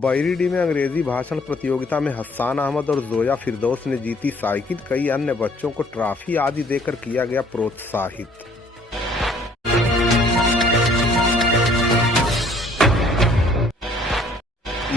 बरेली में अंग्रेजी भाषण प्रतियोगिता में हस्सान अहमद और जोया फिरदौस ने जीती साइकिल। कई अन्य बच्चों को ट्रॉफी आदि देकर किया गया प्रोत्साहित।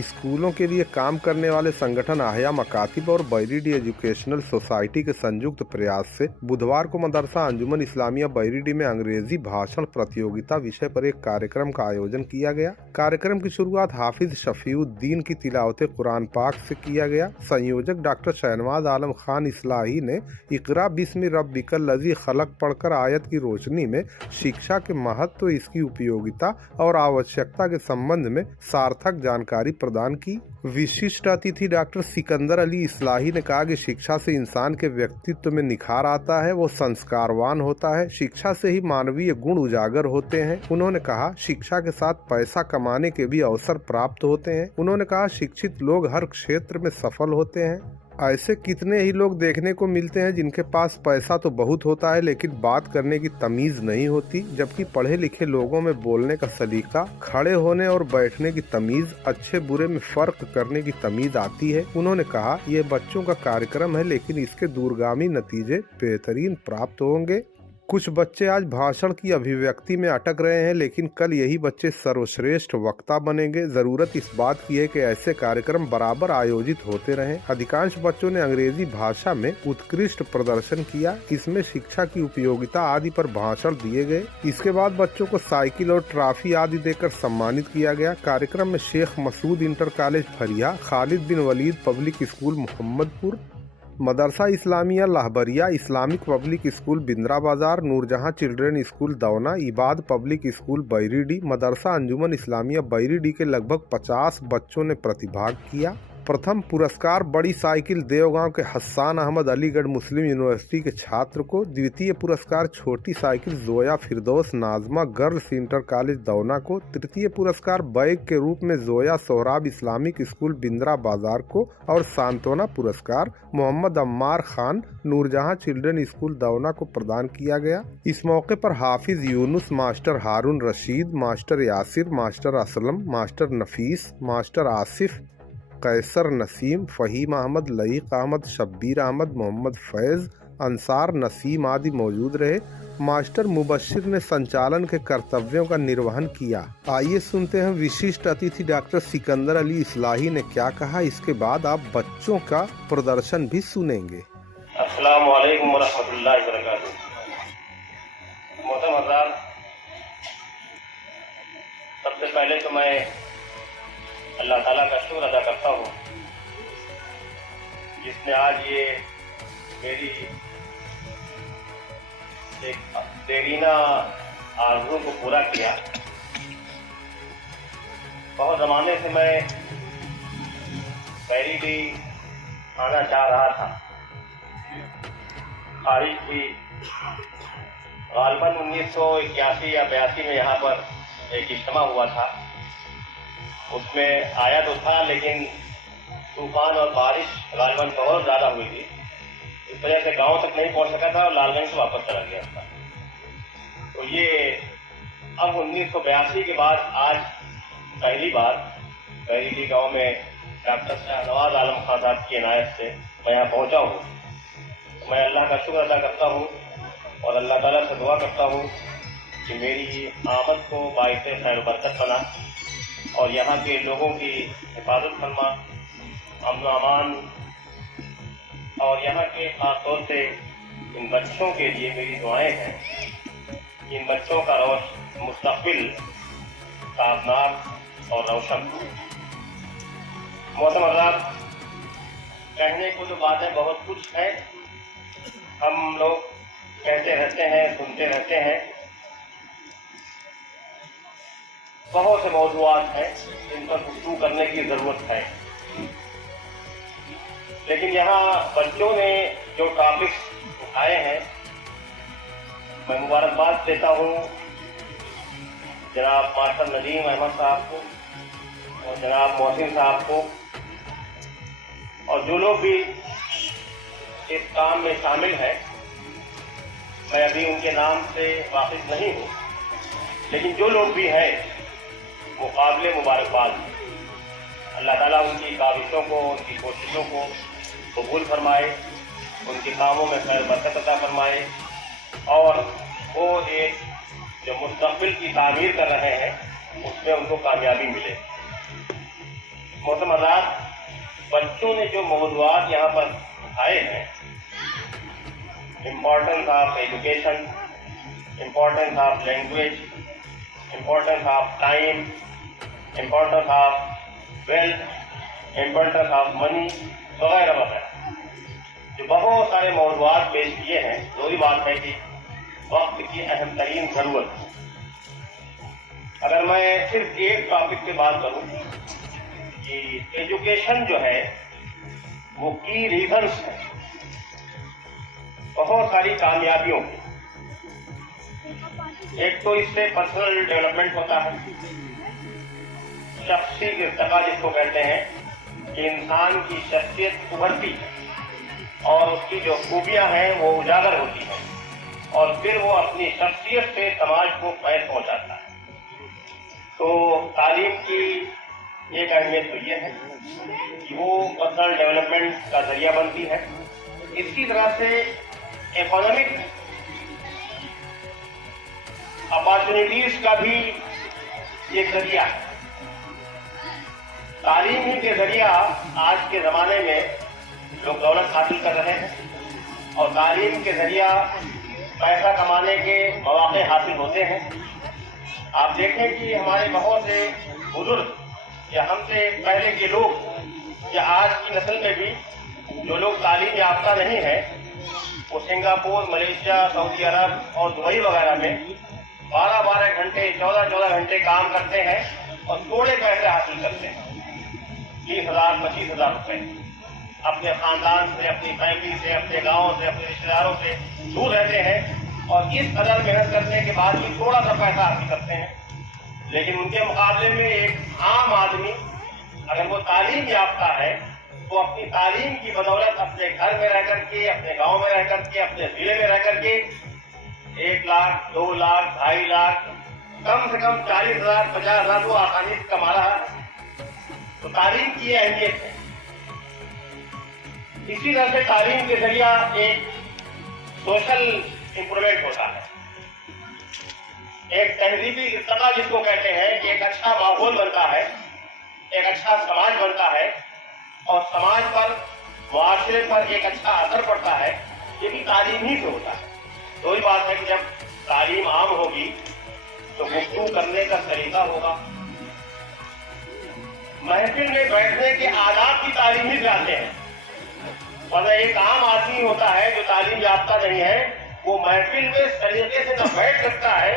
स्कूलों के लिए काम करने वाले संगठन आहिया मकातिब और बरेली एजुकेशनल सोसाइटी के संयुक्त प्रयास से बुधवार को मदरसा अंजुमन इस्लामिया बरेली में अंग्रेजी भाषण प्रतियोगिता विषय पर एक कार्यक्रम का आयोजन किया गया। कार्यक्रम की शुरुआत हाफिज शफीउद्दीन की तिलावत कुरान पाक से किया गया। संयोजक डॉक्टर शहनवाज आलम खान इस्लाही ने इकरा बिस्मि रब्बिकल लज़ी खलक पढ़कर आयत की रोशनी में शिक्षा के महत्व, इसकी उपयोगिता और आवश्यकता के संबंध में सार्थक जानकारी प्रदान की। विशिष्ट अतिथि डॉक्टर सिकंदर अली इस्लाही ने कहा कि शिक्षा से इंसान के व्यक्तित्व में निखार आता है, वो संस्कारवान होता है। शिक्षा से ही मानवीय गुण उजागर होते हैं। उन्होंने कहा शिक्षा के साथ पैसा कमाने के भी अवसर प्राप्त होते हैं। उन्होंने कहा शिक्षित लोग हर क्षेत्र में सफल होते हैं। ऐसे कितने ही लोग देखने को मिलते हैं जिनके पास पैसा तो बहुत होता है लेकिन बात करने की तमीज नहीं होती, जबकि पढ़े लिखे लोगों में बोलने का सलीका, खड़े होने और बैठने की तमीज, अच्छे बुरे में फर्क करने की तमीज आती है। उन्होंने कहा यह बच्चों का कार्यक्रम है लेकिन इसके दूरगामी नतीजे बेहतरीन प्राप्त होंगे। कुछ बच्चे आज भाषण की अभिव्यक्ति में अटक रहे हैं लेकिन कल यही बच्चे सर्वश्रेष्ठ वक्ता बनेंगे। जरूरत इस बात की है कि ऐसे कार्यक्रम बराबर आयोजित होते रहें। अधिकांश बच्चों ने अंग्रेजी भाषा में उत्कृष्ट प्रदर्शन किया। इसमें शिक्षा की उपयोगिता आदि पर भाषण दिए गए। इसके बाद बच्चों को साइकिल और ट्रॉफी आदि देकर सम्मानित किया गया। कार्यक्रम में Sheikh Masood inter college Fariya, Khalid bin Walid public school Mohammadpur, Madrasa Islamia Lahbaria, Islamic public school Bindra Bazar, Noorjahan children school Dauna, Ibad public school Bareilly, Madrasa Anjuman Islamia Bareilly के लगभग 50 बच्चों ने प्रतिभाग किया। प्रथम पुरस्कार बड़ी साइकिल देवगांव के हस्सान अहमद अलीगढ़ मुस्लिम यूनिवर्सिटी के छात्र को, द्वितीय पुरस्कार छोटी cycle Zoya Firdaus Najma girls inter college Dauna को, तृतीय पुरस्कार बैग के रूप में जोया सोहराब इस्लामिक स्कूल बिंद्रा बाजार को और सांत्वना पुरस्कार मोहम्मद अम्मार खान नूरजहां चिल्ड्रन स्कूल दौना को प्रदान किया गया। इस मौके पर Hafiz Yunus, master Haroon Rashid, master Yasir, master Aslam, master Nafees, master Asif, Kaiser Naseem, Faheem Ahmad, Laeeq Ahmad, Shabbir Ahmad, Mohammad फैज़, अंसार नसीम आदि मौजूद रहे। मास्टर मुबशिर ने संचालन के कर्तव्यों का निर्वहन किया। आइए सुनते हैं विशिष्ट अतिथि डॉक्टर सिकंदर अली इस्लाही ने क्या कहा। इसके बाद आप बच्चों का प्रदर्शन भी सुनेंगे। अस्सलामु अलैकुम वरहमतुल्लाहि वबरकातुहू। मोहतरम हज़रात, सबसे पहले तो मैं अल्लाह ताला का शुक्र अदा करता हूँ जिसने आज ये मेरी एक देरीना आरज़ू को पूरा किया। बहुत ज़माने से मैं बरेली आना चाह रहा था। खारिज थी गालबन 1981 या 82 में यहाँ पर एक इज्तिमा हुआ था। उसमें आया तो था लेकिन तूफान और बारिश गालबन बहुत ज़्यादा हुई थी, इस वजह से गांव तक नहीं पहुंच सका था और लालगंज से वापस चला गया था। तो ये अब 1982 के बाद आज पहली बार बरेली गांव में डॉक्टर शहनवाज आलम खान साहब की इनायत से मैं यहाँ पहुँचा हूँ। तो मैं अल्लाह का शुक्र अदा करता हूँ और अल्लाह ताला से दुआ करता हूँ कि मेरी आमद को बाइस खैर बरकत बना और यहाँ के लोगों की हिफाजत फरमा, अमन अमान, और यहाँ के खासतौर से इन बच्चों के लिए मेरी दुआएं हैं। इन बच्चों का मुस्तकबिल साबनाक और रोशन। मोहतरम हज़रात, कहने को तो बातें बहुत कुछ है, हम लोग कहते रहते हैं, सुनते रहते हैं, बहुत से मौज़ूआत हैं इन पर गुफ्तगू करने की ज़रूरत है। लेकिन यहाँ बच्चों ने जो टॉपिक्स उठाए हैं, मैं मुबारकबाद देता हूँ जनाब मास्टर नदीम अहमद साहब को और जनाब मोहसिन साहब को, और जो लोग भी इस काम में शामिल हैं। मैं अभी उनके नाम से वाकिफ नहीं हूँ, लेकिन जो लोग भी हैं मुकाबले मुबारकबाद। अल्लाह ان की काविशों को, उनकी कोशिशों को कबूल फरमाए, उनके कामों में खैर बरकत अता फरमाए और वो एक जो मुस्तक़बिल की तामीर कर रहे हैं उसमें उनको कामयाबी मिले। मोहतरम हज़रात, बच्चों ने जो मौज़ूआत यहाँ पर उठाए हैं, importance of education, importance of language, importance of time, importance of wealth, importance of money वगैरह वगैरह, जो बहुत सारे मौज़ूआत पेश किए हैं। वही बात है कि वक्त की अहम तरीन ज़रूरत है। अगर मैं सिर्फ एक टॉपिक पे बात करूं कि एजुकेशन जो है वो की रीजंस है बहुत सारी कामयाबियों की। एक तो इससे पर्सनल डेवलपमेंट होता है, शख्सी इर्तिका जिसको कहते हैं कि इंसान की शख्सियत उभरती है और उसकी जो खूबियां हैं वो उजागर होती हैं और फिर वो अपनी शख्सियत से समाज को फैल पहुंचाता है। तो तालीम की एक अहमियत तो ये है कि वो पर्सनल डेवलपमेंट का जरिया बनती है। इसी तरह से इकोनॉमिक अपॉर्चुनिटीज का भी एक जरिया है। तालीम ही के जरिया आज के ज़माने में लोग दौलत हासिल कर रहे हैं और तालीम के जरिया पैसा कमाने के मौके हासिल होते हैं। आप देखें कि हमारे बहुत से बुजुर्ग या हमसे पहले के लोग या आज की नस्ल में भी जो लोग तालीम याफ्ता नहीं है वो सिंगापुर, मलेशिया, सऊदी अरब और दुबई वगैरह में 12-12 घंटे, 14-14 घंटे काम करते हैं और थोड़े पैसे हासिल करते हैं, 20,000, 25,000 रुपए। अपने खानदान से, अपनी फैमिली से, अपने गांव से, अपने रिश्तेदारों से दूर रहते हैं और इस कदर मेहनत करने के बाद भी थोड़ा सा पैसा हासिल करते हैं। लेकिन उनके मुकाबले में एक आम आदमी अगर वो तालीम याफ्ता है तो अपनी तालीम की बदौलत अपने घर में रह करके, अपने गांव में रह करके, अपने जिले में रह करके 1 लाख, 2 लाख, 2.5 लाख, कम से कम 40,000, 50,000 तो आसानी से कमा रहा है। तो तालीम की ये अहमियत है। इसी तरह से तालीम के जरिया एक सोशल इंप्रूवमेंट होता है, एक तहजीबी इर्तिका जिसको कहते हैं कि एक अच्छा माहौल बनता है, एक अच्छा समाज बनता है और समाज पर, मुआशरे पर एक अच्छा असर पड़ता है। ये भी तालीम ही से होता है। तो वही बात है कि जब तालीम आम होगी तो गुफ्तगू करने का तरीका होगा, महफिल में बैठने के आदाब की तालीम ही से आते हैं। और एक आम आदमी होता है जो तालीम याफ्ता नहीं है, वो महफिल में इस तरीके से न बैठ सकता है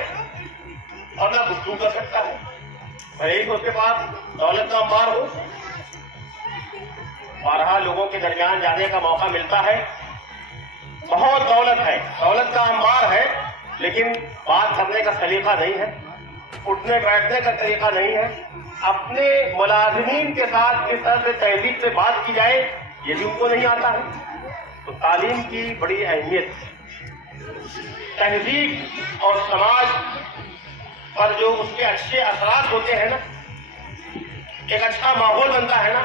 और न गुफ्तगू कर सकता है। भले ही उसके पास दौलत का अंबार हो, 12 लोगों के दरमियान जाने का मौका मिलता है, बहुत दौलत है, दौलत का अंबार है, लेकिन बात करने का सलीका नहीं है, उठने बैठने का तरीका नहीं है। अपने मुलाजिमीन के साथ किस तरह से तहजीब से बात की जाए ये भी उनको नहीं आता है। तो तालीम की बड़ी अहमियत है। तहजीब और समाज पर जो उसके अच्छे असरात होते हैं ना, एक अच्छा माहौल बनता है ना,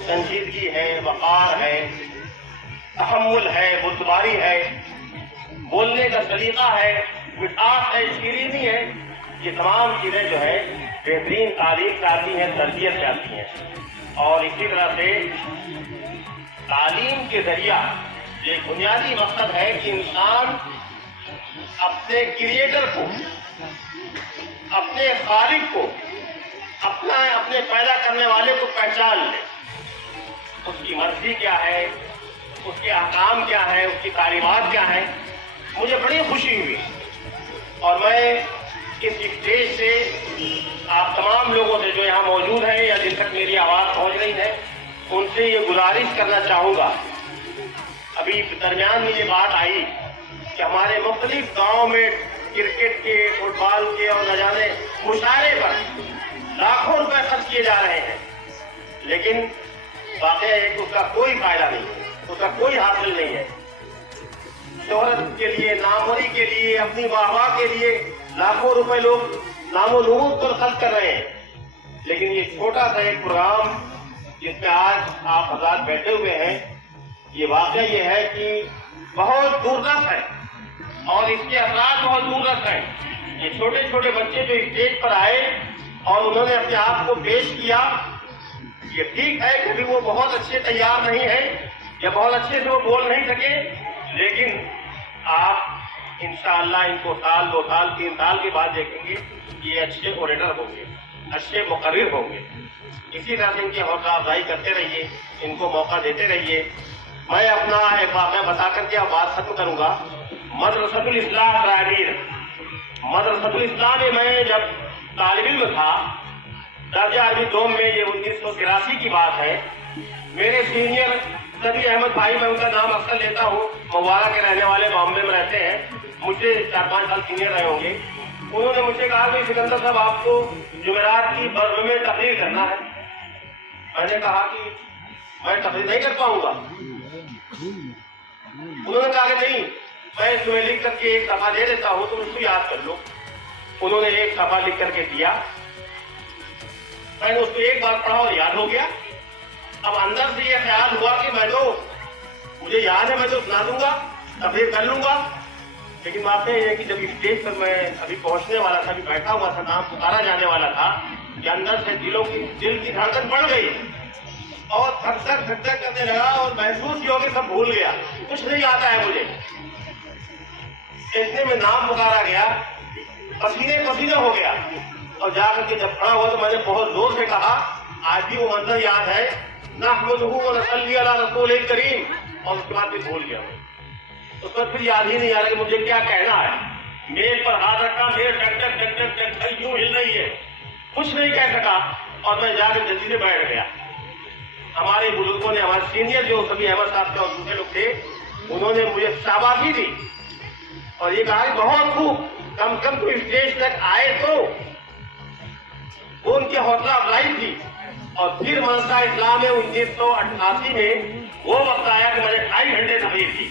संजीदगी है, वक़ार है, तहम्मुल है, बुर्दबारी है, बोलने का सलीका है, मिठास है, शीरीनी है, ये तमाम चीजें जो है बेहतरीन तालीम से आती हैं, तरबियत से आती हैं। और इसी तरह से तालीम के जरिया एक बुनियादी मकसद है कि इंसान अपने क्रिएटर को, अपने खालिक को, अपने पैदा करने वाले को पहचान ले। उसकी मर्जी क्या है, उसके अहकाम क्या है, उसकी तालीमात क्या है। मुझे बड़ी खुशी हुई और मैं इस स्टेज से आप तमाम लोगों से जो यहाँ मौजूद हैं या जिन तक मेरी आवाज़ पहुँच रही है, उनसे ये गुजारिश करना चाहूँगा। अभी दरमियान में ये बात आई कि हमारे मुख्तलिफ गाँव में क्रिकेट के, फुटबॉल के और न जाने मुशायरे पर लाखों रुपए खर्च किए जा रहे हैं, लेकिन वाकया है कि उसका कोई फायदा नहीं है, उसका कोई हासिल नहीं है। शोहरत के लिए, नामवरी के लिए, अपनी वाहवाह के लिए लाखों रुपए लोग नामो लोगों पर खर्च कर रहे हैं, लेकिन ये छोटा सा एक प्रोग्राम, ये آج آپ حضرات بیٹھے ہوئے ہیں، یہ واقعہ یہ ہے کہ بہت دوردست ہے اور اس کے اثرات بہت دوردست ہیں۔ یہ چھوٹے چھوٹے بچے جو اسٹیج پر آئے اور انہوں نے اپنے آپ کو پیش کیا، یہ ٹھیک ہے کہ وہ بہت اچھے تیار نہیں ہیں یا بہت اچھے سے وہ بول نہیں سکے، لیکن آپ انشاءاللہ ان کو سال 2 سال 3 سال کے بعد دیکھیں گے یہ اچھے اوریٹر ہوں گے، اچھے مقرر ہوں گے۔ اسی طرح سے ان کی حوصلہ افزائی کرتے رہیے، ان کو موقع دیتے رہیے۔ میں اپنا ایک واقعہ بتا کر کے اب بات ختم کروں گا۔ مدرسۃ الاسلام پرائمیر، مدرسۃ الاسلام میں میں جب طالب علم تھا درجہ عربی دوم میں، یہ 1983 کی بات ہے، میرے سینئر سبی احمد بھائی، میں ان کا نام اکثر لیتا ہوں، مبارک کے رہنے والے، بامبے میں رہتے ہیں، مجھ سے 4-5 سال سینئر رہے ہوں گے۔ انہوں نے مجھ سے کہا کہ سکندر صاحب آپ کو جمعرات کی برب میں تقریر کرنا ہے۔ میں نے کہا کہ میں تقریر نہیں کر پاؤں گا۔ انہوں نے کہا کہ نہیں، میں تمہیں لکھ کر کے ایک صفحہ دے دیتا ہوں، تم اس کو یاد کر لو۔ انہوں نے ایک صفحہ لکھ کر کے دیا، میں نے اس کو ایک بار پڑھا اور یاد ہو گیا۔ اب اندر سے یہ خیال ہوا کہ میں تو، مجھے یاد ہے، میں تو سنا دوں گا، تقریر کر لوں گا، لیکن واقعہ یہ ہے کہ جب اسٹیج پر میں ابھی پہنچنے والا تھا، ابھی بیٹھا ہوا تھا، نام پکارا جانے والا تھا، کہ اندر سے دل کی دھڑکن بڑھ گئی اور دھک دھک کرنے لگا اور محسوس ہو کہ سب بھول گیا، کچھ نہیں آتا ہے مجھے۔ اتنے میں نام پکارا گیا، پسینے پسینے ہو گیا، اور جا کر کے جب کھڑا ہوا تو میں نے بہت زور سے کہا، آج بھی وہ منظر یاد ہے، نحمدہ و نصلی علی رسول کریم، اور اس کے بعد بھی بھول گیا۔ اس وقت پھر یاد ہی نہیں آ رہا کہ مجھے کیا کہنا ہے۔ میز پر ہاتھ رکھا، میز ٹک ٹک ٹک ٹک ٹک ٹک یوں ہل رہی ہے، کچھ نہیں کہہ سکا، اور میں جا کے جلدی سے بیٹھ گیا۔ ہمارے بزرگوں نے، ہمارے سینئر جو سبھی احمد صاحب کے اور دوسرے لوگ تھے، انہوں نے مجھے شاباشی دی اور یہ کہا کہ بہت خوب، کم کم تو اسٹیج تک آئے تو وہ ان کی حوصلہ افزائی تھی۔ اور پھر مدرسہ اسلام میں 1988 میں وہ وقت آیا کہ میں نے 2.5 گھنٹے تقریر کی۔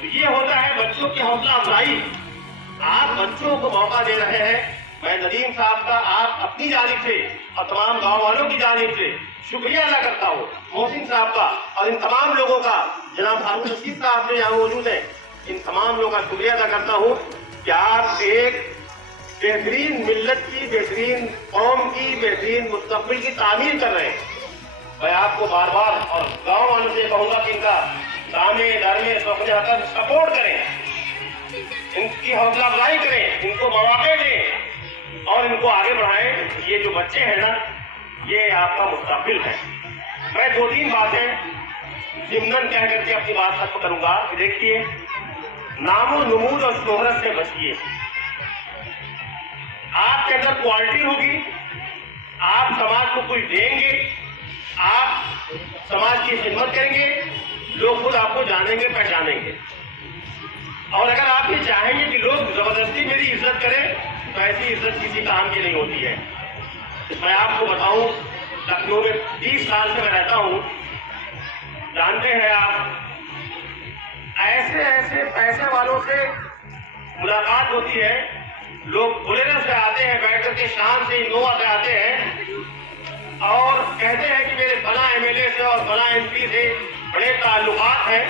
تو یہ ہوتا ہے بچوں کی حوصلہ افزائی۔ آپ بچوں کو موقع دے رہے ہیں۔ میں ندیم صاحب کا آپ اپنی جانب سے اور تمام گاؤں والوں کی جانب سے شکریہ ادا کرتا ہوں، محسن صاحب کا اور ان تمام لوگوں کا، جناب ہارون رشید صاحب جو یہاں موجود ہیں، ان تمام لوگوں کا شکریہ ادا کرتا ہوں کہ آپ ایک بہترین ملت کی، بہترین قوم کی، بہترین مستقبل کی تعمیر کر رہے ہیں۔ میں آپ کو بار بار اور گاؤں والوں سے کہوں گا کہ ان کا دامے دارمے سوکھنے ہاتھ سپورٹ کریں، ان کی حوصلہ افزائی کریں، ان کو مواقع دیں اور ان کو آگے بڑھائیں۔ یہ جو بچے ہیں نا، یہ آپ کا مستقبل ہے۔ میں 2-3 باتیں ضمناً کہہ کر کے اپنی بات ختم کروں گا کہ دیکھیے، نام و نمود اور شہرت سے بچیے۔ آپ کے اندر کوالٹی ہوگی، آپ سماج کو کچھ دیں گے، آپ سماج کی خدمت کریں گے، لوگ خود آپ کو جانیں گے، پہچانیں گے۔ اور اگر آپ یہ چاہیں گے کہ لوگ زبردستی میری عزت کریں تو ایسی عزت کسی کام کی نہیں ہوتی ہے۔ میں آپ کو بتاؤں، لکھنؤ میں 30 سال سے میں رہتا ہوں، جانتے ہیں آپ، ایسے پیسے والوں سے ملاقات ہوتی ہے، لوگ بلیرو سے آتے ہیں، بیٹھ کر کے شام سے انووا سے آتے ہیں اور کہتے ہیں کہ میرے فلاں MLA سے اور فلاں MP سے بڑے تعلقات ہیں۔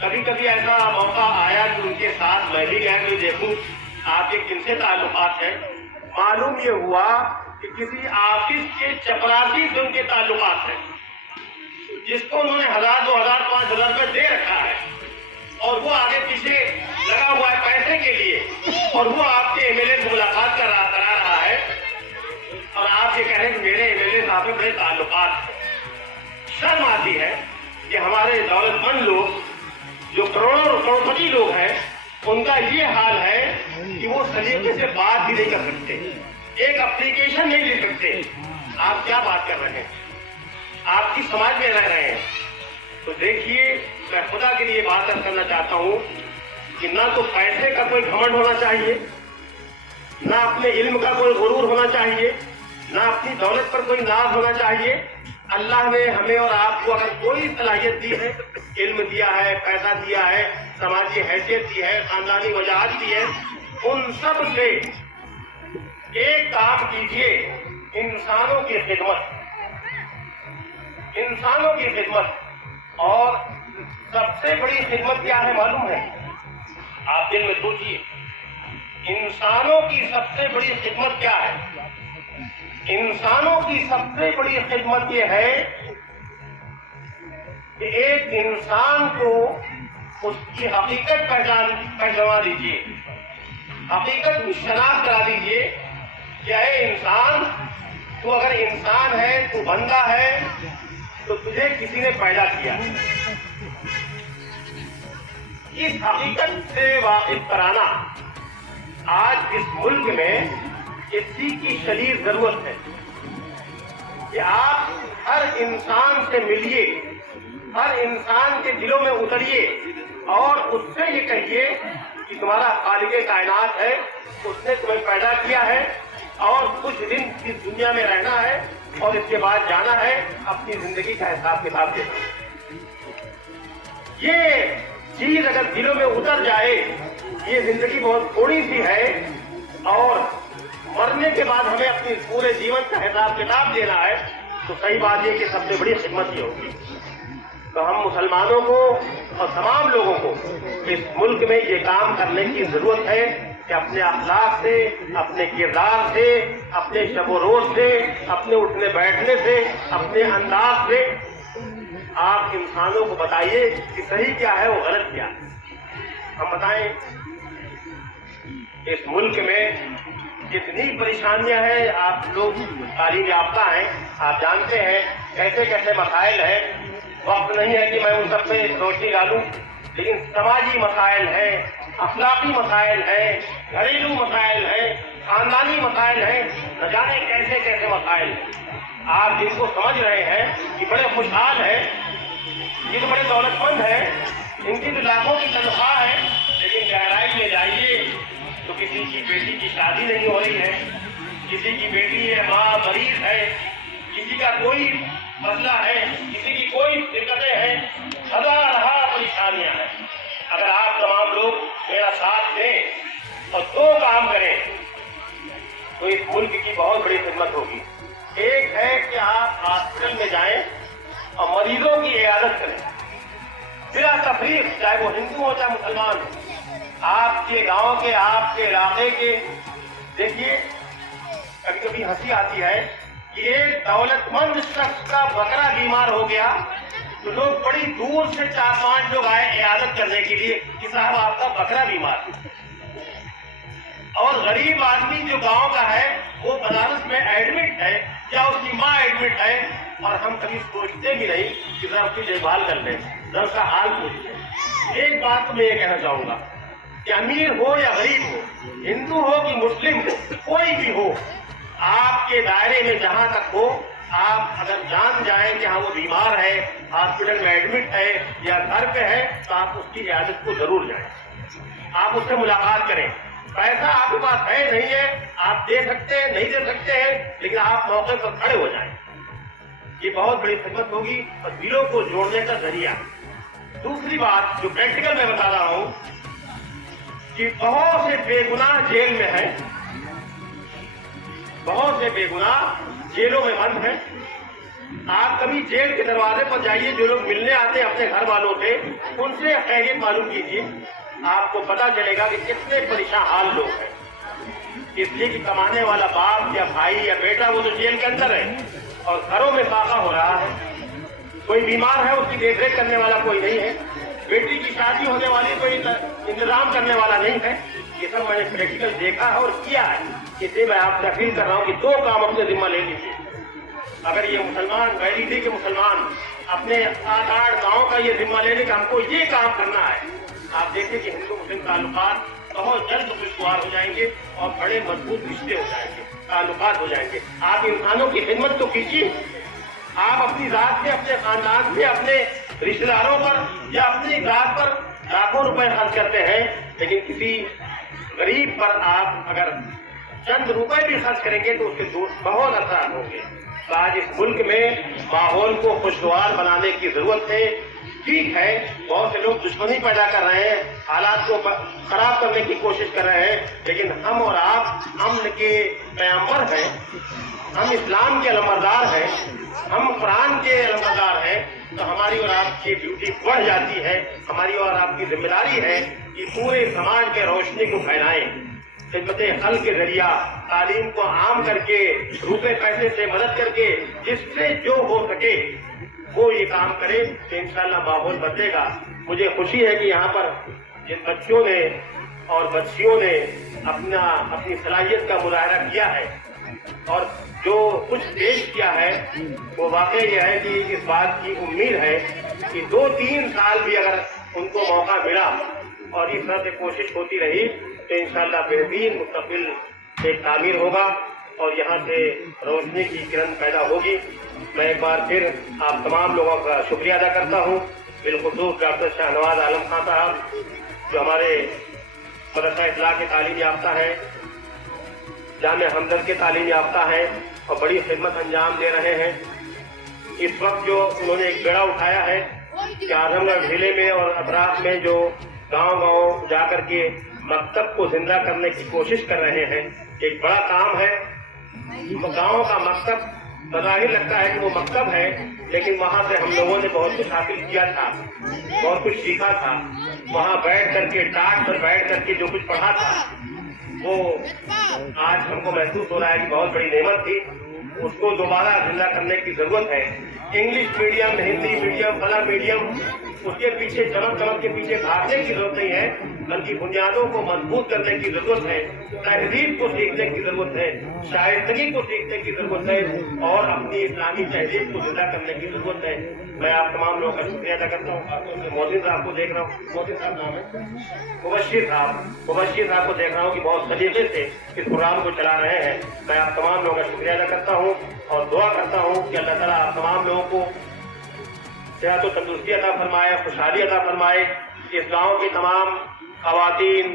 کبھی کبھی ایسا موقع آیا کہ ان کے ساتھ میں بھی گیا کہ دیکھوں آپ کے کن سے تعلقات ہیں۔ معلوم یہ ہوا کہ کسی آفس کے چپراسی سے ان کے تعلقات ہیں، جس کو انہوں نے 1000 2000 5000 روپے دے رکھا ہے، اور وہ آگے پیچھے لگا ہوا ہے پیسے کے لیے، اور وہ آپ کے MLA سے ملاقات کرا رہا ہے، اور آپ یہ کہہ رہے ہیں کہ میرے MLA صاحب میں بڑے تعلقات ہیں۔ شرم آتی ہے کہ ہمارے دولت مند لوگ جو کروڑپتی لوگ ہیں، ان کا یہ حال ہے کہ وہ سلیقے سے بات بھی نہیں کر سکتے، ایک اپلیکیشن نہیں لے سکتے۔ آپ کیا بات کر رہے ہیں؟ آپ کی سماج میں رہ رہے ہیں۔ تو دیکھیے، میں خدا کے لیے بات کرنا چاہتا ہوں کہ نہ تو پیسے کا کوئی گھمنڈ ہونا چاہیے، نہ اپنے علم کا کوئی غرور ہونا چاہیے، نہ اپنی دولت پر کوئی ناز ہونا چاہیے۔ اللہ نے ہمیں اور آپ کو اگر کوئی صلاحیت دی ہے، علم دیا ہے، پیسہ دیا ہے، سماجی حیثیت دی ہے، خاندانی وجاہت دی ہے، ان سب سے ایک کام کیجیے، انسانوں کی خدمت۔ इंसानों की खिदमत। और सबसे बड़ी खिदमत क्या है मालूम है? आप दिल में सोचिए, इंसानों की सबसे बड़ी खिदमत क्या है? इंसानों की सबसे बड़ी खिदमत ये है कि एक इंसान को उसकी हकीकत पहचाना दीजिए, हकीकत की शनाख्त करा दीजिए कि ऐ इंसान, तू अगर इंसान है, तू बंदा है, तो तुझे किसी ने पैदा किया। इस हकीकत से वाकिफ कराना आज इस मुल्क में इसी की शदीद जरूरत है कि आप हर इंसान से मिलिए, हर इंसान के दिलों में उतरिए और उससे ये कहिए कि तुम्हारा खालिक़े कायनात है, उसने तुम्हें पैदा किया है और कुछ दिन इस दुनिया में रहना है और इसके बाद जाना है, अपनी जिंदगी का हिसाब किताब देना। ये चीज अगर दिलों में उतर जाए, ये जिंदगी बहुत थोड़ी सी है और मरने के बाद हमें अपनी पूरे जीवन का हिसाब किताब देना है, तो सही बात ये कि सबसे बड़ी खिदमत ये होगी। तो हम मुसलमानों को और तमाम लोगों को इस मुल्क में ये काम करने की जरूरत है कि अपने अखलाक से, अपने किरदार से, अपने शब रोज से, अपने उठने बैठने से, अपने अंदाज से आप इंसानों को बताइए कि सही क्या है और गलत क्या है। हम बताएं, इस मुल्क में जितनी परेशानियां हैं, आप लोग तालीम याफ्ता हैं, आप जानते हैं कैसे कैसे मसाइल हैं। वक्त नहीं है कि मैं उन सब पे रोशनी डालूं, लेकिन समाजी मसाइल हैं, अखलाकी मसाइल हैं, घरेलू मसाइल हैं, खानदानी मसाइल हैं, न जाने कैसे कैसे मसाइल हैं। आप जिनको समझ रहे हैं कि बड़े खुशहाल हैं, ये तो बड़े दौलतमंद हैं, इनकी तो लाखों की तनख्वाह है, लेकिन गहराई में जाइए तो किसी की बेटी की शादी नहीं हो रही है, किसी की बेटी है, माँ मरीज है, किसी का कोई मसला है, किसी की कोई दिक्कतें हैं, हजार परेशानियां हैं। अगर आप तमाम लोग मेरा साथ दें और दो काम करें तो इस मुल्क की बहुत बड़ी खिदमत होगी। एक है कि आप हॉस्पिटल में जाएं और मरीजों की इयादत करें बिला तफरीक, चाहे वो हिंदू हो चाहे मुसलमान हो। आपके गांव के, आपके इलाके के, देखिए कभी कभी हंसी आती है कि एक दौलतमंद शख्स का बकरा बीमार हो गया तो लोग बड़ी दूर से 4-5 लोग आए इयादत करने के लिए कि साहब आपका बकरा बीमार है। और गरीब आदमी जो गांव का है वो बनारस में एडमिट है या उसकी माँ एडमिट है और हम कभी सोचते भी नहीं कि जरा उसकी देखभाल कर लें, जरा उसका हाल पूछ लें। एक बात तो मैं ये कहना चाहूंगा कि अमीर हो या गरीब हो, हिंदू हो कि मुस्लिम हो, कोई भी हो, आपके दायरे में जहां तक हो, आप अगर जान जाएं कि हाँ वो बीमार है, हॉस्पिटल में एडमिट है या घर पे है, तो आप उसकी इयादत को जरूर जाएं, आप उससे मुलाकात करें। पैसा आपके पास है नहीं है, आप दे सकते हैं नहीं दे सकते हैं, लेकिन आप मौके पर खड़े हो जाएं, ये बहुत बड़ी खिदमत होगी और दिलों को जोड़ने का जरिया। दूसरी बात जो प्रैक्टिकल मैं बता रहा हूं कि बहुत से बेगुनाह जेल में हैं, बहुत से बेगुनाह जेलों में बंद हैं। आप कभी जेल के दरवाजे पर जाइए, जो लोग मिलने आते हैं अपने घर वालों से, उनसे खैरियत मालूम कीजिए, आपको पता चलेगा कि कितने परेशान हाल लोग हैं। इसलिए कि कमाने वाला बाप या भाई या बेटा वो तो जेल के अंदर है और घरों में फाका हो रहा है, कोई बीमार है उसकी देखरेख करने वाला कोई नहीं है, बेटी की शादी होने वाली कोई इंतजाम करने वाला नहीं है। ये सब मैंने प्रैक्टिकल देखा है और किया है। इसलिए मैं आपसे अपील कर रहा हूँ कि दो काम अपने जिम्मा ले लीजिए। अगर ये मुसलमान गैरीदी के मुसलमान अपने 8-8 गाँव का ये जिम्मा ले लें कि हमको ये काम करना है, आप देखिए कि हिंदू मुस्लिम ताल्लुकात बहुत जल्द खुशगवार हो जाएंगे और बड़े मजबूत रिश्ते हो जाएंगे, ताल्लुकात हो जाएंगे। आप इंसानों की खिदमत तो कीजिए, आप अपनी जात से, अपने खानदान से, अपने रिश्तेदारों पर या अपनी जात पर लाखों रुपए खर्च करते हैं, लेकिन किसी गरीब पर आप अगर चंद रुपए भी खर्च करेंगे तो उसके बहुत असर होंगे। तो आज इस मुल्क में माहौल को खुशगवार बनाने की जरूरत है। ठीक है, बहुत से लोग दुश्मनी पैदा कर रहे हैं, हालात को खराब करने की कोशिश कर रहे हैं, लेकिन हम और आप अमन के पैगंबर हैं, हम इस्लाम के अलमबरदार हैं, हम कुरान के अलमबरदार हैं। हमारी और आपकी ड्यूटी बढ़ जाती है, हमारी और आपकी जिम्मेदारी है कि पूरे समाज के रोशनी को फैलाएं, खिदमत हल के जरिया तालीम को आम करके, रुपए पैसे से मदद करके, जिससे जो हो सके वो ये काम करे तो इंशाअल्लाह माहौल बदलेगा। मुझे खुशी है कि यहाँ पर जिन बच्चों ने और बच्चियों ने अपनी सलाहियत का मुजाहरा किया है और जो कुछ पेश किया है वो वाकई यह है कि इस बात की उम्मीद है कि 2-3 साल भी अगर उनको मौका मिला और इस तरह से कोशिश होती रही तो इंशाअल्लाह बेहतरीन मुस्तकबिल एक तामीर होगा और यहाँ से रोशनी की किरण पैदा होगी। मैं एक बार फिर आप तमाम लोगों का शुक्रिया अदा करता हूँ, बिलखुसूस डॉक्टर शाहनवाज आलम खान साहब जो हमारे मदरसा इस्लाह के तालीम याफ्ता है, जामे हमदर्द के तालीम याफ्ता है और बड़ी खिदमत अंजाम दे रहे हैं। इस वक्त जो उन्होंने एक बेड़ा उठाया है कि आजमगढ़ जिले में और अतराफ में जो गांव-गांव जाकर के मकतब को जिंदा करने की कोशिश कर रहे हैं, एक बड़ा काम है। तो गांव का मकतब बज़ाहिर लगता है कि वो मकतब है, लेकिन वहाँ से हम लोगों ने बहुत कुछ हासिल किया था, बहुत कुछ सीखा था। वहाँ बैठ करके टाट पर बैठ करके जो कुछ पढ़ा था वो आज हमको महसूस हो रहा है कि बहुत बड़ी नेमत थी, उसको दोबारा जिंदा करने की जरूरत है। इंग्लिश मीडियम, हिंदी मीडियम, फला मीडियम, उसके पीछे चमक के पीछे भागने की जरूरत नहीं है, बल्कि बुनियादों को मजबूत करने की जरूरत है, तहजीब को सीखने की जरूरत है, शायस्तगी को सीखने की जरूरत है और अपनी इस्लामी तहजीब को जिंदा करने की जरूरत है। मैं आप तमाम लोगों का शुक्रिया अदा करता हूँ। मोहसिन साहब को देख रहा हूँ, मोहसिन साहब नाम है, मुबश्शिर साहब को देख रहा हूँ कि बहुत सलीके से इस प्रोग्राम को चला रहे हैं। मैं आप तमाम लोगों का शुक्रिया अदा करता हूँ और दुआ करता हूँ कि अल्लाह ताला आप तमाम लोगों को सेहत और तंदुरुस्ती अता फरमाए, खुशहाली अता फरमाए। इस गाँव की तमाम खवातीन,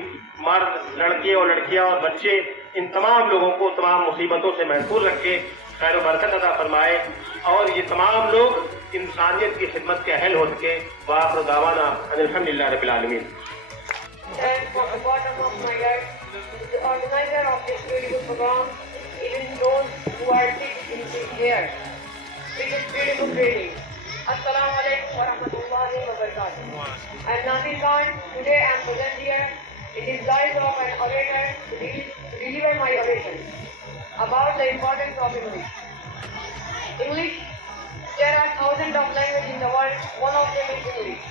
मर्द, लड़के और लड़कियां और बच्चे, इन तमाम लोगों को तमाम मुसीबतों से महफूज रखे, खैर व बरकत अता फरमाए और ये तमाम लोग इंसानियत की खिदमत के अहल हो सके। वाखिर दावाना अल्हम्दुलिल्लाह रब्बिल आलमीन। And from the bottom of my heart, the organizer of this beautiful program, even those who are sitting here with this beautiful greeting. Assalamu alaikum wa rahmatullahi wa barakatuh. I am Nasir Khan. Today I am present here in the guise of an orator to deliver my oration about the importance of English. English, there are thousands of languages in the world, one of them is English.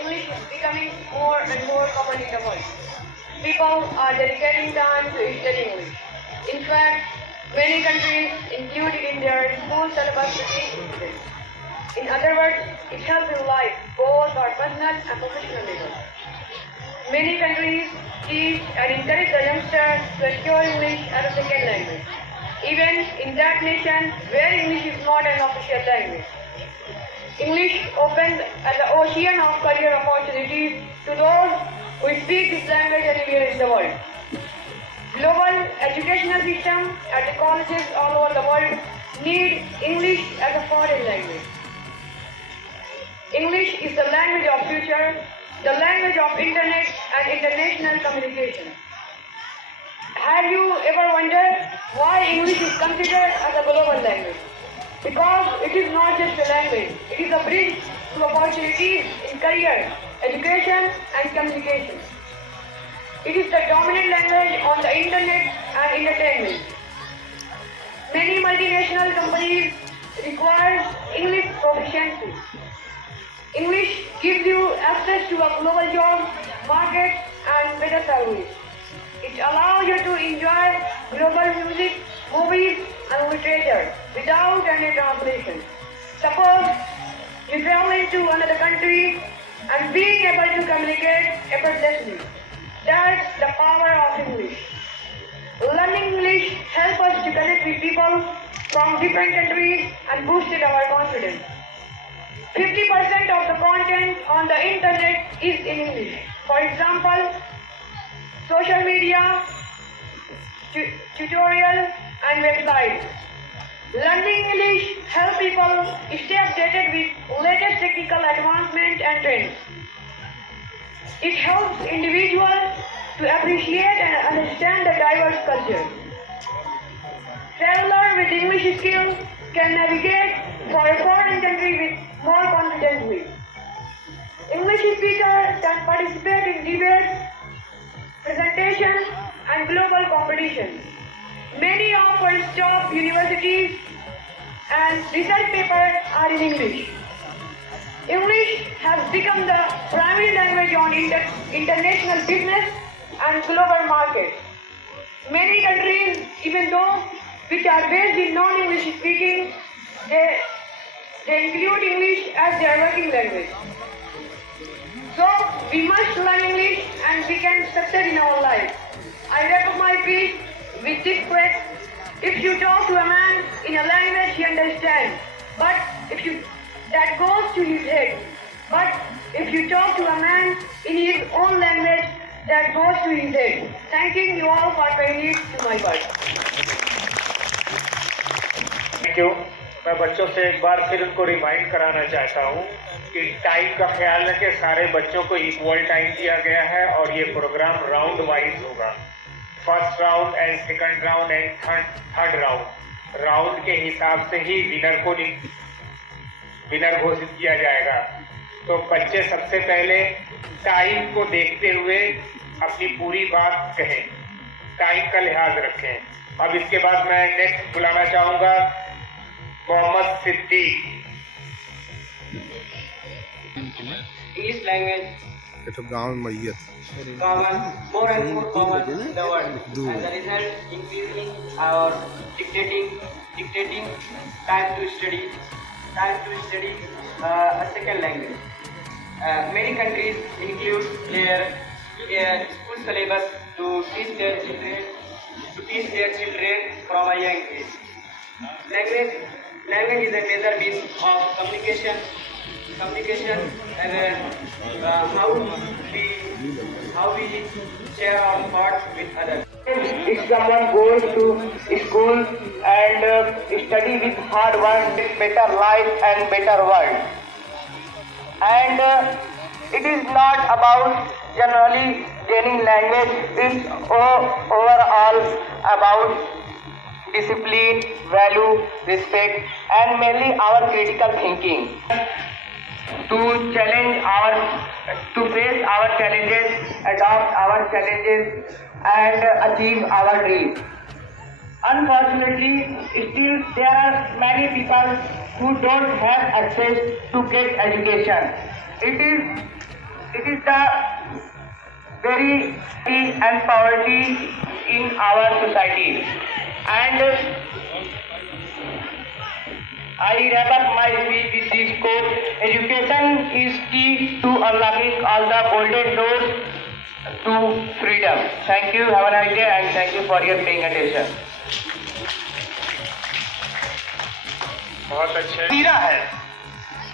English is becoming more and more common in the world. People are dedicating time to study English. In fact, many countries include it in their school syllabus to teach English. In other words, it helps in life, both our personal and professional level. Many countries teach and encourage the youngsters to explore English as a second language, even in that nation where English is not an official language. English opens an ocean of career opportunities to those who speak this language anywhere in the world. Global educational system at the colleges all over the world need English as a foreign language. English is the language of future, the language of internet and international communication. Have you ever wondered why English is considered as a global language? Because it is not just a language, it is a bridge to opportunities in career, education and communication. It is the dominant language on the internet and entertainment. Many multinational companies require English proficiency. English gives you access to a global job market and better salaries. It allows you to enjoy global music, movies and literature without any translation. Suppose you travel into another country and being able to communicate effortlessly. That's the power of English. Learning English helps us to connect with people from different countries and boosted our confidence. 50% of the content on the internet is in English. For example, social media, tutorial and websites. Learning English helps people stay updated with latest technical advancement and trends. It helps individuals to appreciate and understand the diverse culture. Traveler with English skills can navigate for a foreign country with more confidence intensely. English speakers can participate in debates, presentations, and global competitions. Many of our top universities and research papers are in English. English has become the primary language on international business and global markets. Many countries, even those which are based in non-English speaking, they include English as their working language. So we must learn English and we can succeed in our life. I wrap up my speech with this quote: if you talk to a man in a language he understands, but that goes to his head. But if you talk to a man in his own language, that goes to his head. Thanking you all for paying it to my words. Thank you. मैं बच्चों से एक बार फिर उनको remind कराना चाहता हूँ कि टाइम का ख्याल रखें, सारे बच्चों को इक्वल टाइम दिया गया है और ये प्रोग्राम राउंड वाइज होगा। First round and second round and third round के हिसाब से ही विनर घोषित किया जाएगा। तो बच्चे सबसे पहले टाइम को देखते हुए अपनी पूरी बात कहें, टाइम का लिहाज रखें। अब इसके बाद मैं नेक्स्ट बुलाना चाहूँगा मोहम्मद सिद्दीक। English language गाँव में मैयत common, more and more common in the world. As a result, increasing or dictating time to study a second language. Many countries include their school syllabus to teach their children from a young age. Language is a major means of communication and how we share our thoughts with others. If someone goes to school and study with hard work, better life and better world. And it is not about generally gaining language, it's overall about discipline, value, respect, and mainly our critical thinking. To face our challenges, adopt our challenges, and achieve our dreams. Unfortunately, still there are many people who don't have access to get education. It is the very and poverty in our society. And I wrap up my speech with this quote: education is key to unlocking all the golden doors to freedom. Thank you, have a nice day, and thank you for your paying attention. बहुत अच्छे सीरा है।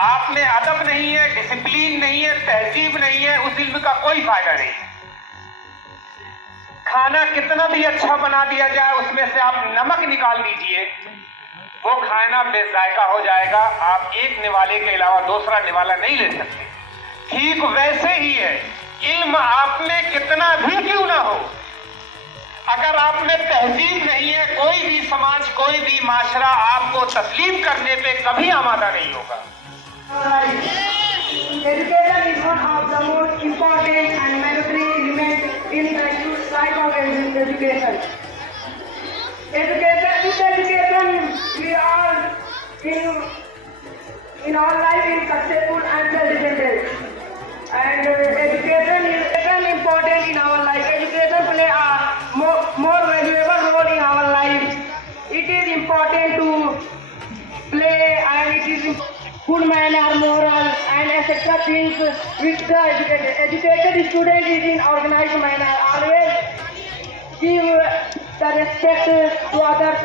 आप में अदब नहीं है, discipline नहीं है, तहजीब नहीं है, उस इल्म का कोई फायदा नहीं। खाना कितना भी अच्छा बना दिया जाए, उसमें से आप नमक निकाल दीजिए, वो खाना बेजायका हो जाएगा। आप एक निवाले के अलावा दूसरा निवाला नहीं ले सकते। ठीक वैसे ही है, इल्म आप में कितना भी क्यों ना हो, अगर आप में तहजीब नहीं है, कोई भी समाज, कोई भी माशरा आपको तस्लीम करने पे कभी आमादा नहीं होगा। Education is one of the most important and mandatory elements in the life of education. With education, we are in our life is successful and self-dependent. And education is important in our life. Education play a more valuable role in our life. It is important to play, and it is good manner, moral, and etc. things which the educated student is in organized manner. Always give the respect to others.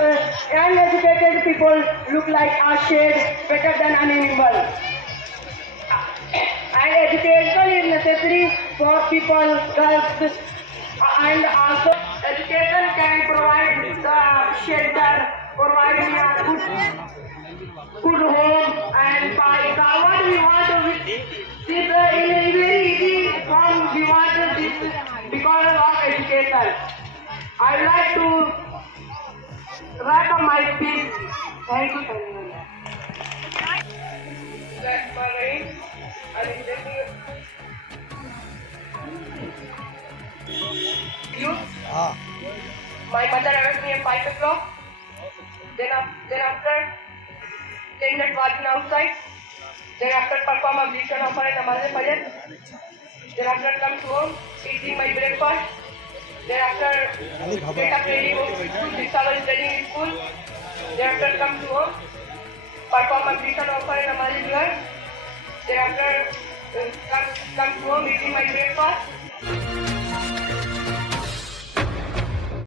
Uneducated people look like a shade better than an animal. And education is necessary for people, girls, and also education can provide the shelter, providing a good home, and by what we want to this in a very easy form. We want to this because of education. I would like to wrap up my speech. Thank you. I mean, let me. You? My mother awoke me at 5 o'clock. Then after 10 minutes walking outside. Then after perform ablution of her namaz fajr. Then after come to home, eating my breakfast. Then after get up ready go to school. This hour is ready in school. Then after come to home, perform ablution of her namaz fajr. Then after come to home, eating my breakfast.